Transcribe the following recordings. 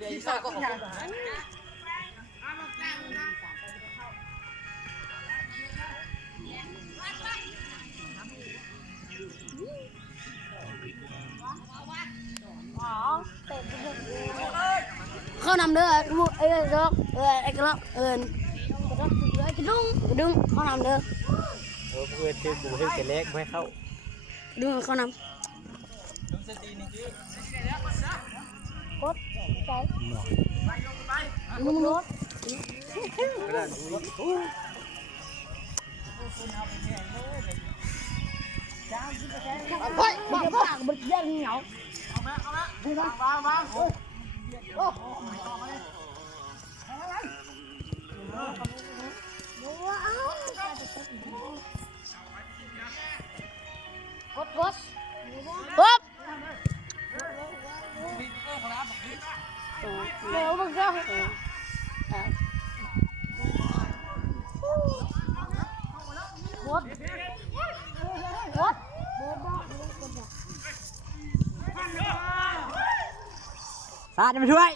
ที่sao có khôngเขานำเด้อไอ้ล็อกไอ้กระล็อกcái đúngเขานำเด้อ เพื่อนเชื่อบูให้เล็กไม่เข้า đúngเขานำกดใจนุ่มรถเฮ้ยบ้าบ้าบึกยันเหงากดเร็วมึงก็ตาจะมาช่วย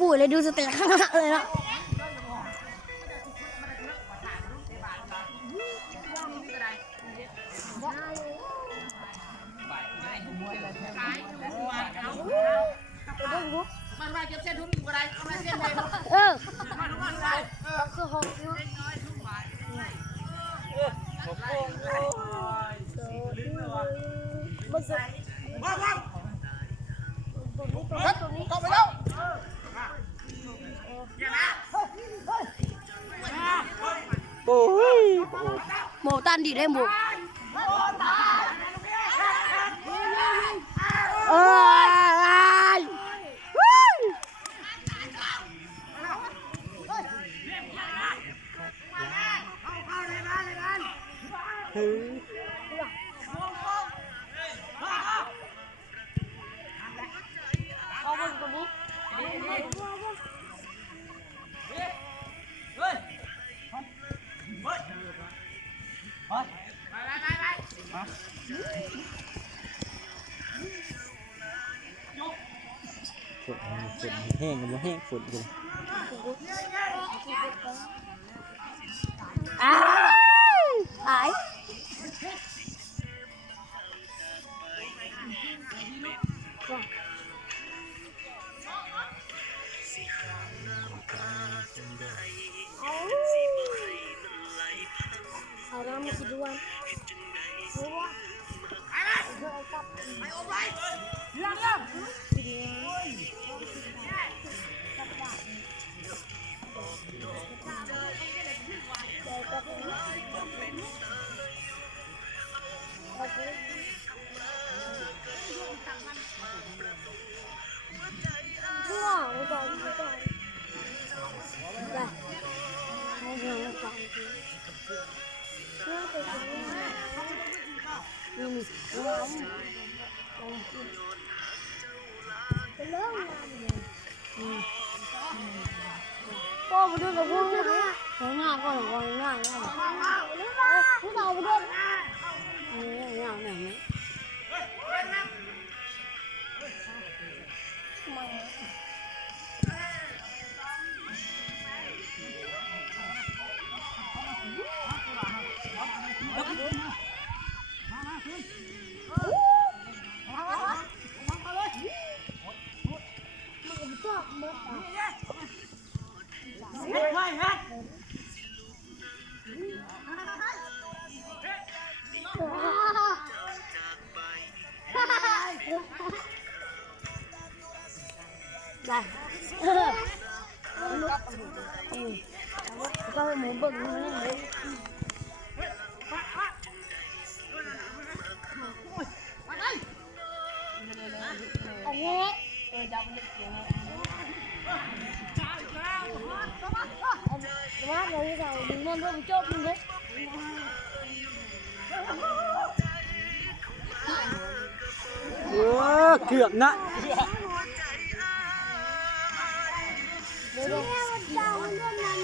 ปุ๋ยเลยดูสเต็ปข้างหน้าเลยนะมันว่าเก็บเส้นทุ่มอยู่ก็ได้เอาเส้นไปคือหกเข้าไปแล้วโอ้ยหมูตันดีได้หมูฝนแห้งกันมาแห้งฝนกันหายเอาน้ำมากินด้วยพ่อมาดูกับพวกนี้ง่ายก็ง่ายง่ายผู้สาวมาดูง่ายไหนได้ก็หมูบึ้งนี่เลยอันนี้จะเป็นเสียงว่าเราจะดึงมันร่วมโจ๊กเลยโอ้ เกือบนะ เดี๋ยวมันเจ้าเรื่องนั้น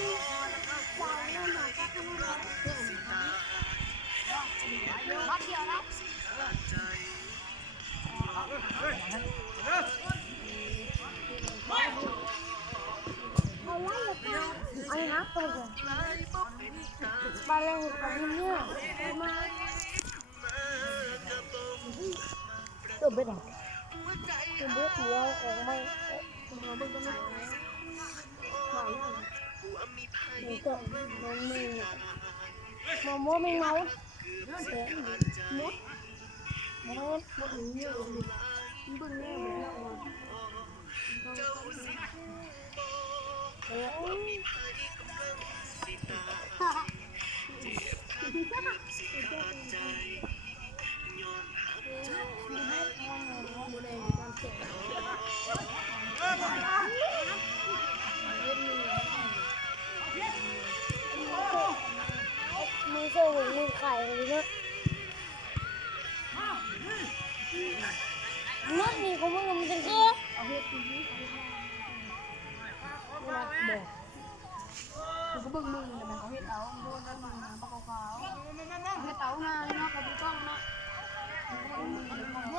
เจ้าเรื่องนั้นก็ทำอะไรมาเดียวนะเอาไล่เลยอันนี้นะตัวเดียวบาเล่กับนี่เนี่ยมาตัวเบ็ดอ่ะตัวเบ็ดเดียวของไม่ตัวเบ็ดก็ไม่หมายนี่ก็น้องมือมาโม่ไม่เมาเสียมดนี่บึ้งเนี่ยมือเสือมือไข่เลยนะนั่นนี่เขามึงมันจะเกี้ยก็บึ้งมึงแต่มันเขาเห็ดเอาโดนนั่นมึงปะเขาเห็ดเอางานเนาะเขาดูกล้องเนาะ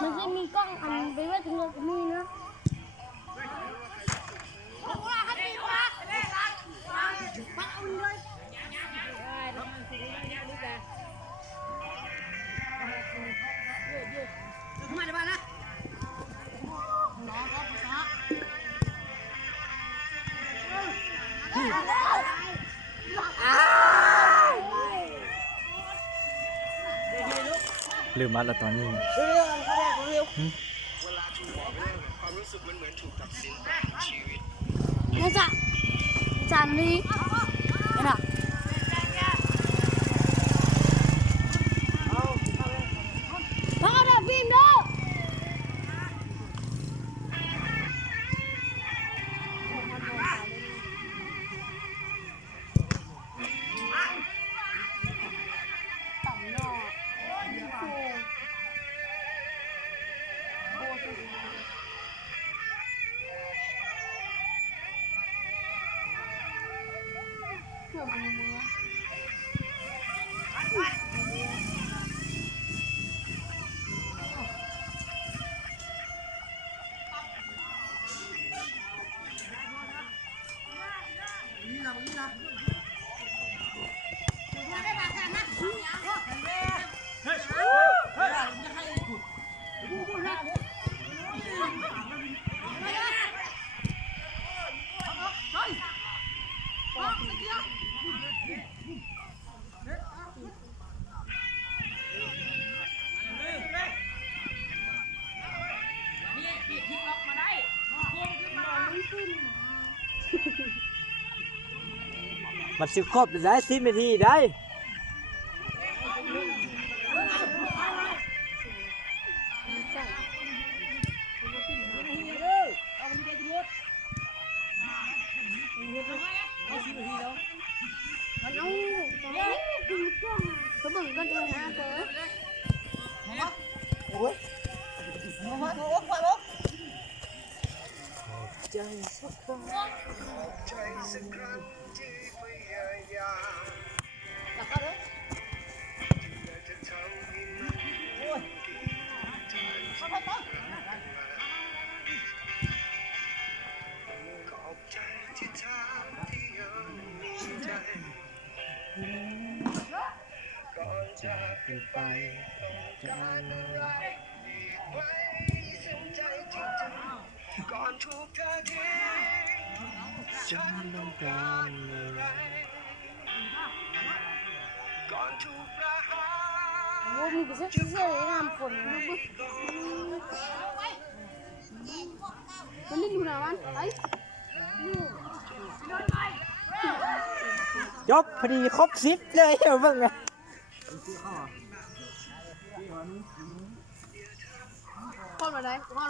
มันจะมีกล้องอันไปไว้ถึงเราก็มีนะมาเดี๋ยวมานะน้องครับช้า ลืมมัดแล้วตอนนี้ นี่จ้ะจานนี้นะพ่อเดี๋ยวฟิล์มดูมันสิครบได้10 นาทีได้ nó có bừng con tôi hả cỡ ôiใจสักครั้ง จะเป็นไปจะก่อนถูกเธอทิ้งฉันต้องการก่อนถูกประหาร โอ้มีแต่เสื้อเลยน้ำฝนมันนี่อยู่ไหนวะไอ้จบพอดีครบ10เลยเบิ่งอ่ะคนมาไหน